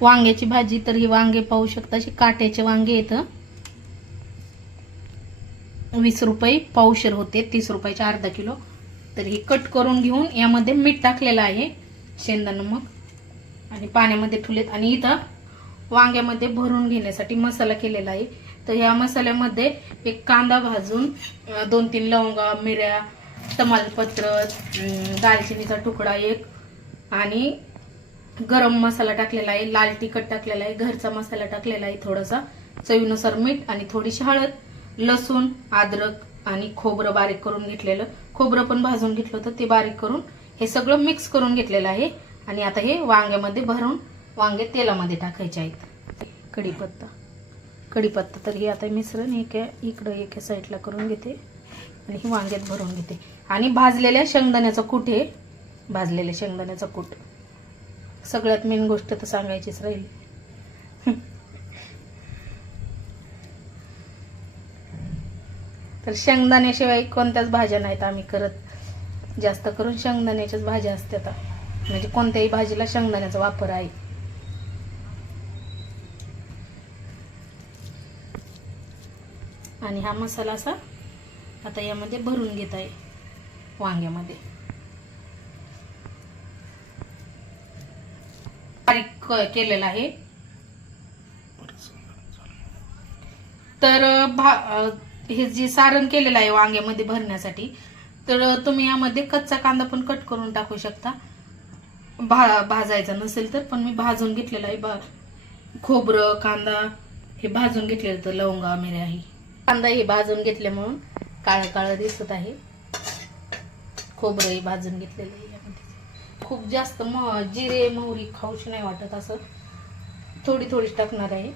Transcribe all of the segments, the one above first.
वांग्याची भाजी तर ही वांगे पाहू शकता अशी काट्याचे वांगे येतं वीस रुपये पावशर होते तीस रुपयाचे अर्धा किलो. तर ही कट करून घेऊन यामध्ये मीठ टाकलेलं आहे शेंदा मग आणि पाण्यामध्ये ठुलेत आणि इथं वांग्यामध्ये भरून घेण्यासाठी मसाला केलेला आहे. तर ह्या मसाल्यामध्ये एक कांदा भाजून दोन तीन लवंगा मिऱ्या तमालपत्र दालचिनीचा तुकडा एक आणि गरम मसाला टाकलेला आहे लाल तिखट टाकलेला आहे घरचा मसाला टाकलेला आहे थोडासा. चवीनुसार मीठ आणि थोडीशी हळद लसूण अद्रक आणि खोबरं बारीक करून घेतलेलं. खोबरं पण भाजून घेतलं होतं ते बारीक करून हे सगळं मिक्स करून घेतलेलं आहे. आणि आता हे वांग्यामध्ये भरून वांगे तेलामध्ये टाकायचे आहेत. कढीपत्ता. कढीपत्ता तर हे आता मिश्रण एका इकडं एका साईडला करून घेते. आणि ही वांग्यात भरून घेते. आणि भाजलेल्या शेंगदाण्याचा कूट आहे. भाजलेल्या शेंगदाण्याचा कूट. सगळ्यात मेन गोष्ट तर सांगायचीच राहील. तर शेंगदाण्याशिवाय कोणत्याच भाज्या नाहीत आम्ही करत. जास्त करून शेंगदाण्याच्याच भाज्या असतात म्हणजे कोणत्याही भाजीला शेंगदाण्याचा वापर आहे. आणि हा मसाला असा आता यामध्ये भरून घेत आहे वांग्यामध्ये. बारीक केलेला आहे. तर भा हे जे सारण केलेलं आहे वांग्यामध्ये भरण्यासाठी तर तुम्ही यामध्ये कच्चा कांदा पण कट करून टाकू शकता. भा भाजायचा नसेल तर पण मी भाजून घेतलेला आहे. बा खोबरं कांदा हे भाजून घेतलेलं तर लवंगा मिऱ्या ही कांदा हे भाजून घेतल्यामुळं काळं काळं दिसत आहे. खोबरंही भाजून घेतलेलं आहे. खूप जास्त म जिरे मोहरी खाऊशी नाही वाटत असं. थोडी थोडीच टाकणार आहे.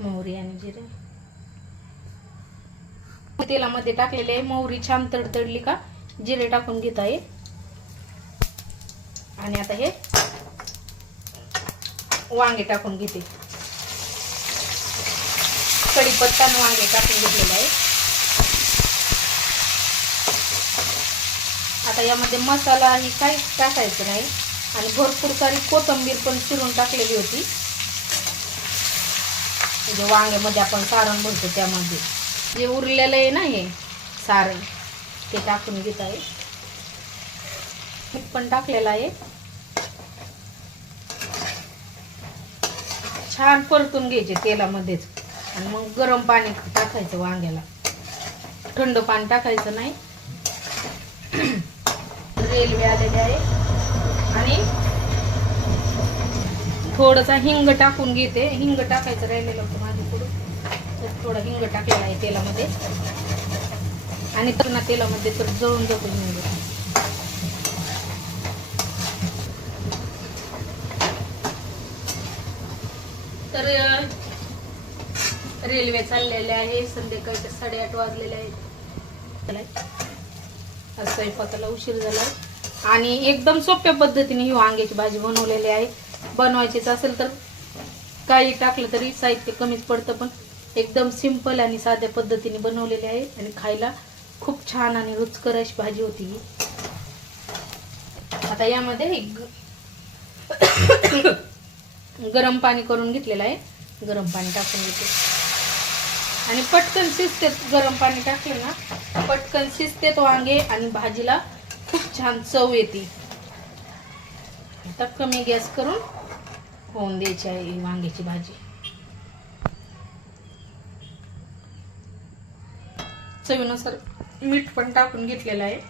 मोहरी आणि जिरे. तेलामध्ये टाकलेले आहे. मोहरी छान तडतडली का जिरे टाकून घेत आहे. आणि आता हे वांगे टाकून घेते. कढीपत्ता आणि वांगे टाकून घेतलेले आहे. आता यामध्ये मसाला ही काही टाकायचं नाही. आणि भरपूर सारी कोथंबीर पण चिरून टाकलेली होती. म्हणजे वांग्यामध्ये आपण सारण भरतो त्यामध्ये. जे उरलेलं आहे ना हे सारण ते टाकून घेत आहे. मीठ पण टाकलेलं आहे. छान परतून घ्यायचे तेलामध्येच. आणि मग गरम पाणी टाकायचं वांग्याला. थंड पाणी टाकायचं नाही. रेल्वे आलेले आहे. आणि थोडंसं हिंग टाकून घेते. हिंग टाकायचं राहिलेलं होतं माझ्याकडून. तर थोडा हिंग टाकलेला आहे तेलामध्ये. आणि पुन्हा तेलामध्ये तर जळून जातो हिंग. तर रेल्वे चाललेले आहे. संध्याकाळच्या साडेआठ वाजलेले आहेत. आज स्वयंपाकाला उशीर झाला आणि एकदम सोप्या पद्धतीने ही वांग्याची भाजी बनवलेली आहे. बनवायचीच असेल तर काही टाकलं तरी साहित्य कमीच पडतं पण एकदम सिंपल आणि साध्या पद्धतीने बनवलेली आहे आणि खायला खूप छान आणि रुचकर अशी भाजी होती ही. आता यामध्ये गरम पाणी करून घेतलेलं आहे. गरम पाणी टाकून घेते. आणि पटकन शिजते गरम पाणी टाकलं ना पटकन शिजतेत वांगे आणि भाजीला खूप छान चव येते. आता कमी गॅस करून होऊन द्यायची आहे वांग्याची भाजी. चवीनुसार मीठ पण टाकून घेतलेलं आहे.